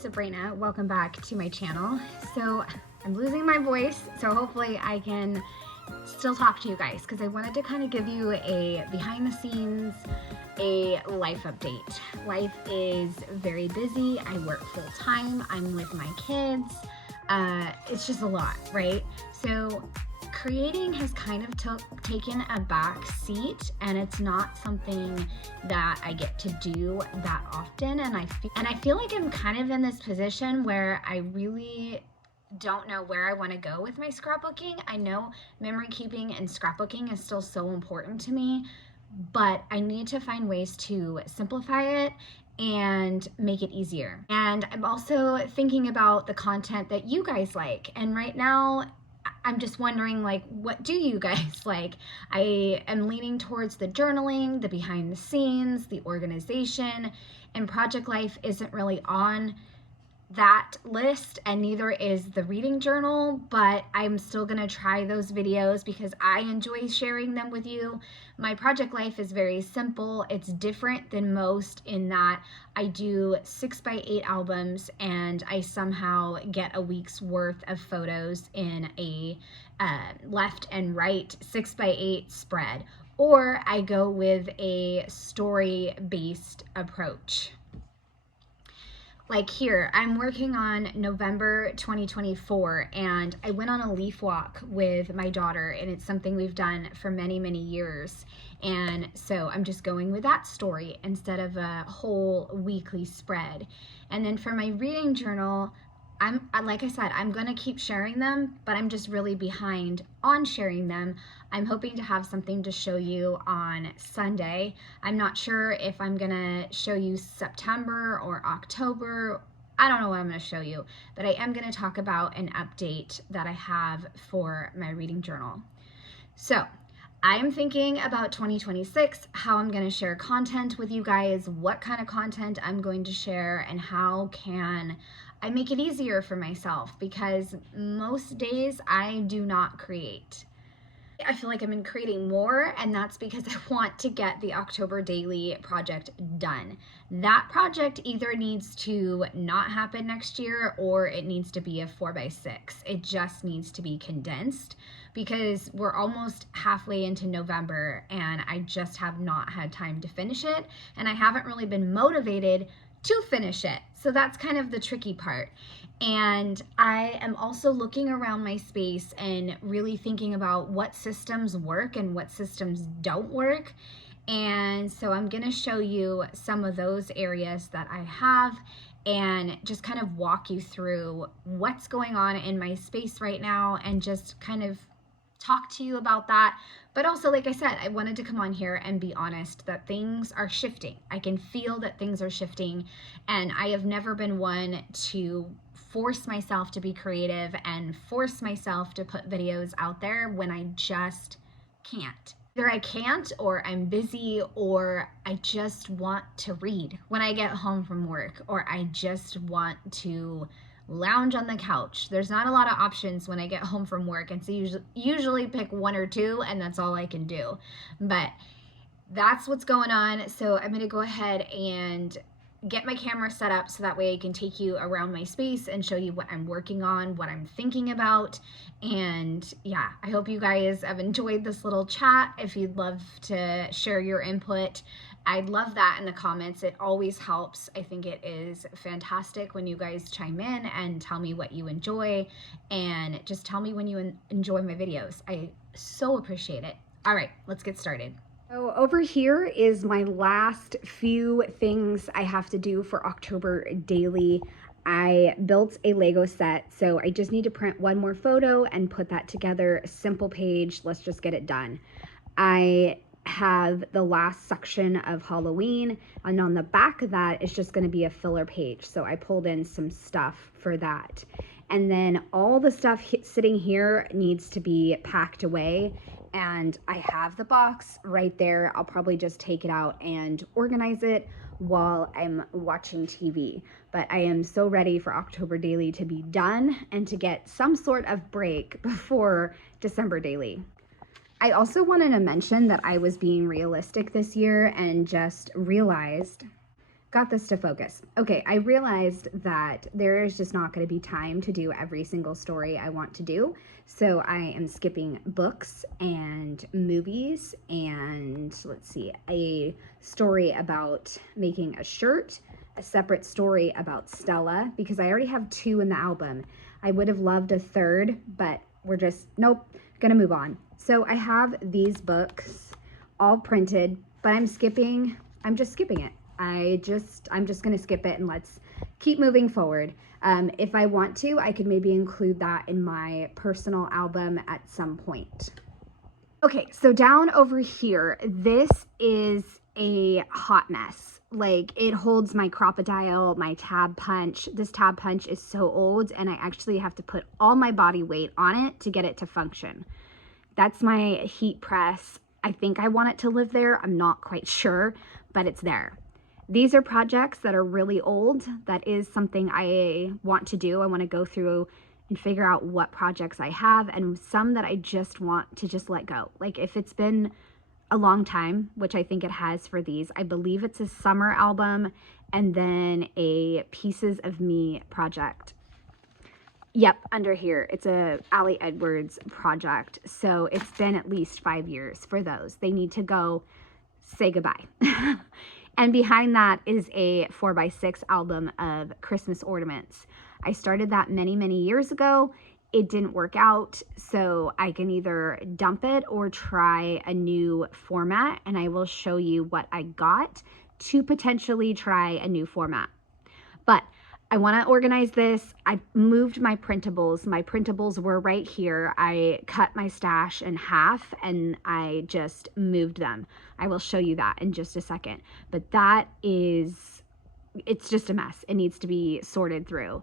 Sabrina. Welcome back to my channel. So I'm losing my voice, so hopefully I can still talk to you guys because I wanted to kind of give you a behind the scenes, a life update. Life is very busy. I work full time. I'm with my kids. It's just a lot, right? So creating has kind of taken a back seat, and it's not something that I get to do that often. And I feel like I'm kind of in this position where I really don't know where I want to go with my scrapbooking. I know memory keeping and scrapbooking is still so important to me, but I need to find ways to simplify it and make it easier. And I'm also thinking about the content that you guys like. And right now, I'm just wondering, like, what do you guys like? I am leaning towards the journaling, the behind the scenes, the organization, and project life isn't really on that list, and neither is the reading journal, but I'm still gonna try those videos because I enjoy sharing them with you. My project life is very simple. It's different than most in that I do 6x8 albums and I somehow get a week's worth of photos in a left and right 6x8 spread, or I go with a story-based approach. Like here, I'm working on November 2024, and I went on a leaf walk with my daughter, and it's something we've done for many, many years. And so I'm just going with that story instead of a whole weekly spread. And then for my reading journal, like I said, I'm gonna keep sharing them, but I'm just really behind on sharing them. I'm hoping to have something to show you on Sunday. I'm not sure if I'm gonna show you September or October. I don't know what I'm gonna show you, but I am gonna talk about an update that I have for my reading journal. So I'm thinking about 2026, how I'm gonna share content with you guys, what kind of content I'm going to share, and how can I make it easier for myself, because most days I do not create. I feel like I'm creating more, and that's because I want to get the October daily project done. That project either needs to not happen next year or it needs to be a 4x6. It just needs to be condensed because we're almost halfway into November and I just have not had time to finish it, and I haven't really been motivated to finish it. So that's kind of the tricky part. And I am also looking around my space and really thinking about what systems work and what systems don't work. And so I'm gonna show you some of those areas that I have and just kind of walk you through what's going on in my space right now and just kind of talk to you about that. But also, like I said, I wanted to come on here and be honest that things are shifting. I can feel that things are shifting, and I have never been one to force myself to be creative and force myself to put videos out there when I just can't. Either I can't, or I'm busy, or I just want to read when I get home from work, or I just want to lounge on the couch. There's not a lot of options when I get home from work, and so usually pick one or two, and that's all I can do. But that's what's going on. So I'm gonna go ahead and get my camera set up so that way I can take you around my space and show you what I'm working on, what I'm thinking about. And yeah, I hope you guys have enjoyed this little chat. If you'd love to share your input, I'd love that in the comments. It always helps. I think it is fantastic when you guys chime in and tell me what you enjoy, and just tell me when you enjoy my videos. I so appreciate it. All right, let's get started. So over here is my last few things I have to do for October daily. I built a Lego set, so I just need to print one more photo and put that together. Simple page, let's just get it done. I have the last section of Halloween, and on the back of that is just going to be a filler page, so I pulled in some stuff for that. And then all the stuff sitting here needs to be packed away, and I have the box right there. I'll probably just take it out and organize it while I'm watching TV. But I am so ready for October daily to be done and to get some sort of break before December daily. I also wanted to mention that I was being realistic this year and just realized Got this to focus. Okay, I realized that there is just not going to be time to do every single story I want to do. So I am skipping books and movies and, let's see, a story about making a shirt, a separate story about Stella, because I already have 2 in the album. I would have loved a 3rd, but we're just, nope, gonna move on. So I have these books all printed, but I'm just skipping it. I'm just gonna skip it and let's keep moving forward. If I want to, I could maybe include that in my personal album at some point. Okay, so down over here, this is a hot mess. Like, it holds my Crocodile, my tab punch. This tab punch is so old, and I actually have to put all my body weight on it to get it to function. That's my heat press. I think I want it to live there. I'm not quite sure, but it's there. These are projects that are really old. That is something I want to do. I want to go through and figure out what projects I have, and some that I just want to just let go. Like, if it's been a long time, which I think it has for these, I believe it's a summer album and then a Pieces of Me project. Yep, under here, it's a Ali Edwards project. So it's been at least 5 years for those. They need to go say goodbye. And behind that is a 4x6 album of Christmas ornaments. I started that many, many years ago. It didn't work out, so I can either dump it or try a new format, and I will show you what I got to potentially try a new format. But I want to organize this. I moved my printables. My printables were right here. I cut my stash in half and I just moved them. I will show you that in just a second. But it's just a mess. It needs to be sorted through.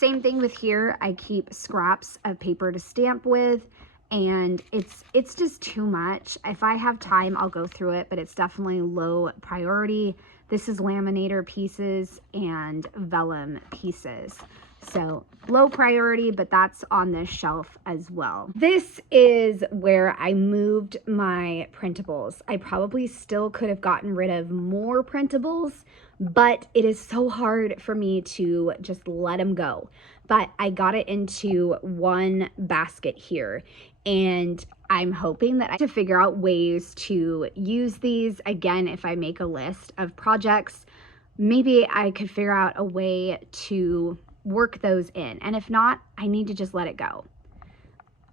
Same thing with here. I keep scraps of paper to stamp with, and it's just too much. If I have time, I'll go through it, but it's definitely low priority. This is laminator pieces and vellum pieces. So low priority, but that's on this shelf as well. This is where I moved my printables. I probably still could have gotten rid of more printables, but it is so hard for me to just let them go. But I got it into one basket here, and I'm hoping that I can figure out ways to use these. Again, if I make a list of projects, maybe I could figure out a way to work those in. And if not, I need to just let it go.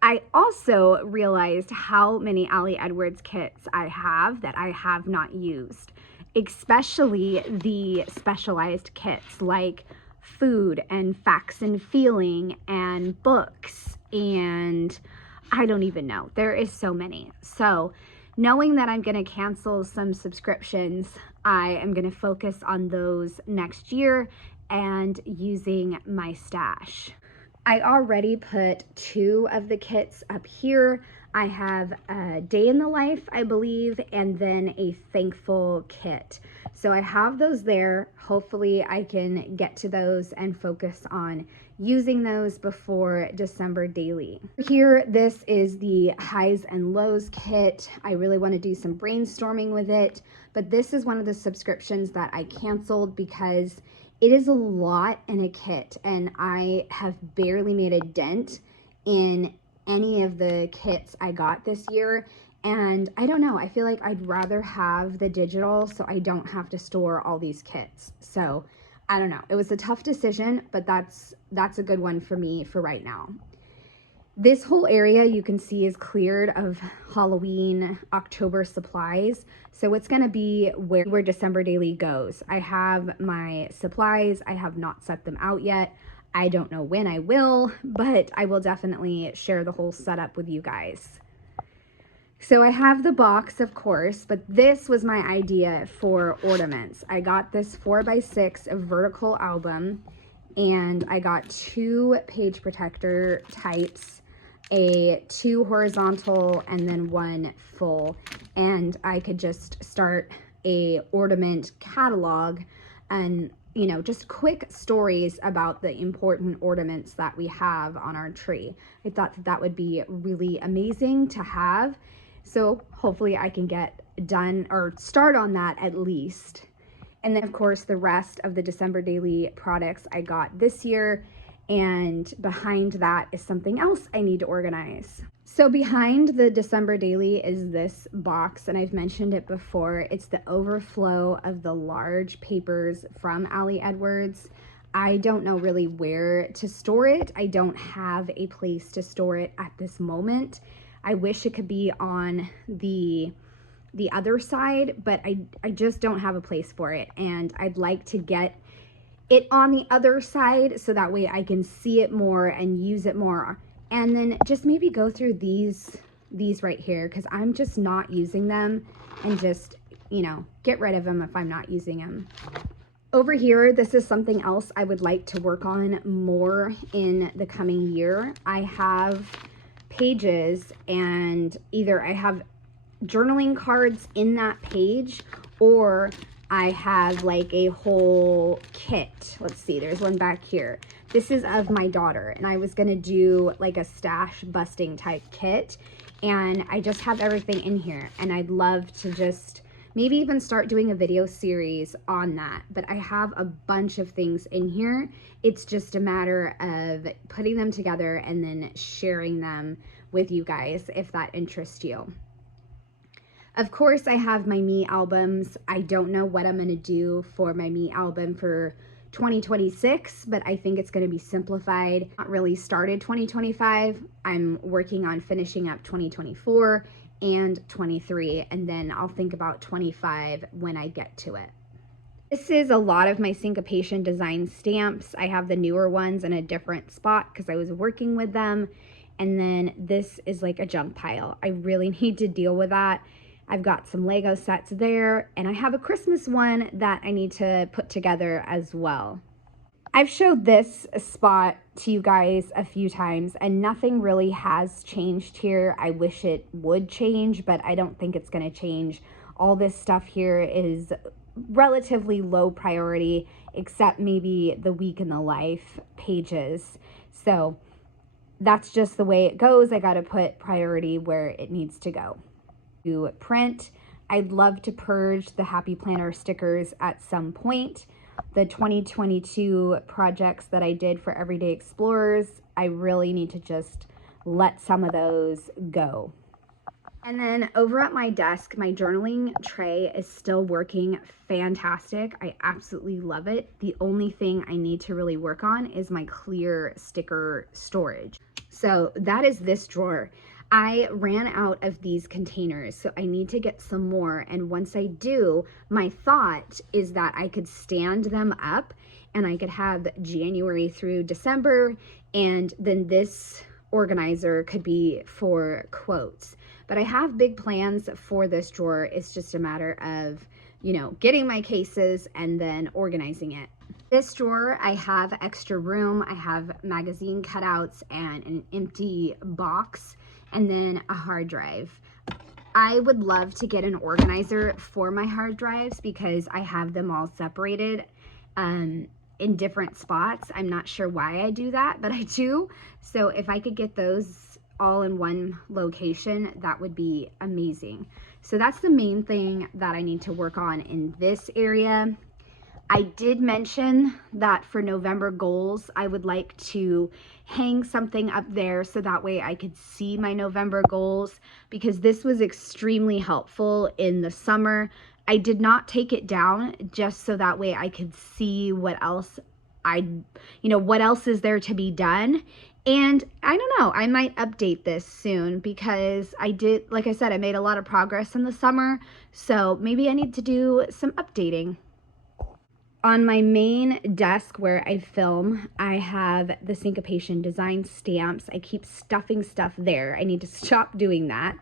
I also realized how many Ali Edwards kits I have that I have not used, especially the specialized kits like food and facts and feeling and books, and I don't even know. There is so many. So knowing that I'm going to cancel some subscriptions, I am going to focus on those next year and using my stash. I already put 2 of the kits up here. I have a day in the life, I believe, and then a thankful kit. So I have those there. Hopefully I can get to those and focus on using those before December daily. Here, this is the highs and lows kit. I really want to do some brainstorming with it, but this is one of the subscriptions that I canceled because it is a lot in a kit, and I have barely made a dent in any of the kits I got this year. And I don't know, I feel like I'd rather have the digital so I don't have to store all these kits. So I don't know, it was a tough decision, but that's a good one for me for right now. This whole area you can see is cleared of Halloween, October supplies. So it's gonna be where December daily goes. I have my supplies, I have not set them out yet. I don't know when I will, but I will definitely share the whole setup with you guys. So I have the box, of course, but this was my idea for ornaments. I got this 4x6 vertical album, and I got 2 page protector types, 2 horizontal, and then 1 full. And I could just start a ornament catalog and, you know, just quick stories about the important ornaments that we have on our tree. I thought that would be really amazing to have. So hopefully I can get done or start on that at least. And then of course the rest of the December daily products I got this year, and behind that is something else I need to organize. So behind the December daily is this box, and I've mentioned it before. It's the overflow of the large papers from Ali Edwards. I don't know really where to store it. I don't have a place to store it at this moment. I wish it could be on the other side, but I just don't have a place for it, and I'd like to get it on the other side so that way I can see it more and use it more. And then just maybe go through these right here, because I'm just not using them, and just, you know, get rid of them if I'm not using them. Over here, this is something else I would like to work on more in the coming year. I have pages, and either I have journaling cards in that page, or I have like a whole kit. Let's see, there's one back here. This is of my daughter, and I was gonna do like a stash busting type kit, and I just have everything in here, and I'd love to just maybe even start doing a video series on that. But I have a bunch of things in here. It's just a matter of putting them together and then sharing them with you guys if that interests you. Of course, I have my me albums. I don't know what I'm going to do for my me album for 2026, but I think it's going to be simplified. Not really started 2025. I'm working on finishing up 2024 and 23, and then I'll think about 25 when I get to it. This is a lot of my syncopation design stamps. I have the newer ones in a different spot because I was working with them. And then this is like a junk pile. I really need to deal with that. I've got some Lego sets there, and I have a Christmas one that I need to put together as well. I've showed this spot to you guys a few times, and nothing really has changed here. I wish it would change, but I don't think it's going to change. All this stuff here is relatively low priority, except maybe the week in the life pages. So that's just the way it goes. I got to put priority where it needs to go. To print, I'd love to purge the Happy Planner stickers at some point. The 2022 projects that I did for Everyday Explorers, I really need to just let some of those go. And then over at my desk, my journaling tray is still working fantastic. I absolutely love it. The only thing I need to really work on is my clear sticker storage. So that is this drawer. I ran out of these containers, so I need to get some more. And once I do, my thought is that I could stand them up and I could have January through December, and then this organizer could be for quotes. But I have big plans for this drawer. It's just a matter of, you know, getting my cases and then organizing it. This drawer, I have extra room. I have magazine cutouts and an empty box, and then a hard drive. I would love to get an organizer for my hard drives because I have them all separated in different spots. I'm not sure why I do that, but I do. So if I could get those all in one location, that would be amazing. So that's the main thing that I need to work on in this area. I did mention that for November goals, I would like to hang something up there so that way I could see my November goals, because this was extremely helpful in the summer. I did not take it down just so that way I could see what else what else is there to be done. And I don't know, I might update this soon because like I said, I made a lot of progress in the summer. So maybe I need to do some updating. On my main desk where I film, I have the syncopation design stamps. I keep stuffing stuff there. I need to stop doing that.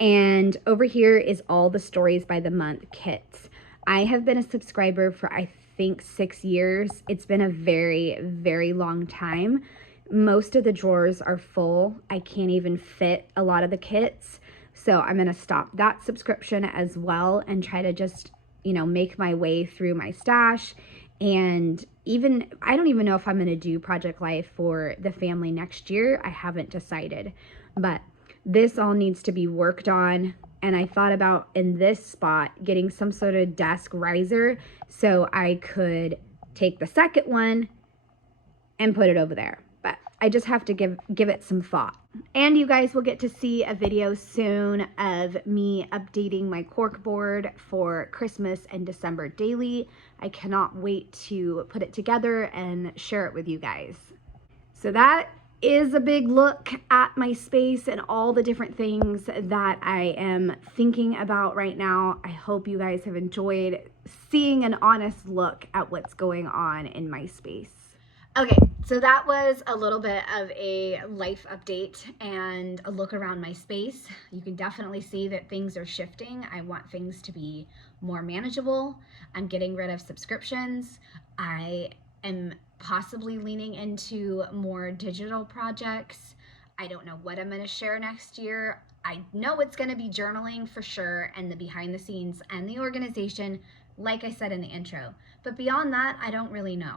And over here is all the stories by the month kits. I have been a subscriber for I think 6 years. It's been a very, very long time. Most of the drawers are full. I can't even fit a lot of the kits. So I'm gonna stop that subscription as well and try to just make my way through my stash. And I don't even know if I'm going to do Project Life for the family next year. I haven't decided, but this all needs to be worked on and I thought about in this spot getting some sort of desk riser so I could take the second one and put it over there. But I just have to give it some thought. And you guys will get to see a video soon of me updating my cork board for Christmas and December daily. I cannot wait to put it together and share it with you guys. So that is a big look at my space and all the different things that I am thinking about right now. I hope you guys have enjoyed seeing an honest look at what's going on in my space. Okay, so that was a little bit of a life update and a look around my space. You can definitely see that things are shifting. I want things to be more manageable. I'm getting rid of subscriptions. I am possibly leaning into more digital projects. I don't know what I'm going to share next year. I know it's going to be journaling for sure, and the behind the scenes and the organization, like I said in the intro. But beyond that, I don't really know.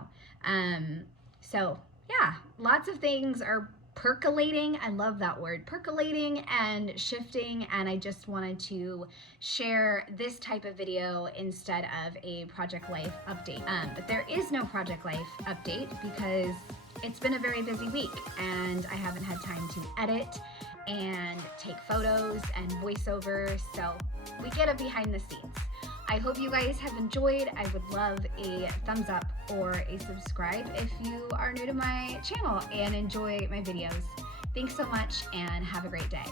So yeah, lots of things are percolating. I love that word, percolating and shifting. And I just wanted to share this type of video instead of a Project Life update. But there is no Project Life update because it's been a very busy week and I haven't had time to edit and take photos and voiceover. So we get a behind the scenes. I hope you guys have enjoyed. I would love a thumbs up or a subscribe if you are new to my channel and enjoy my videos. Thanks so much and have a great day.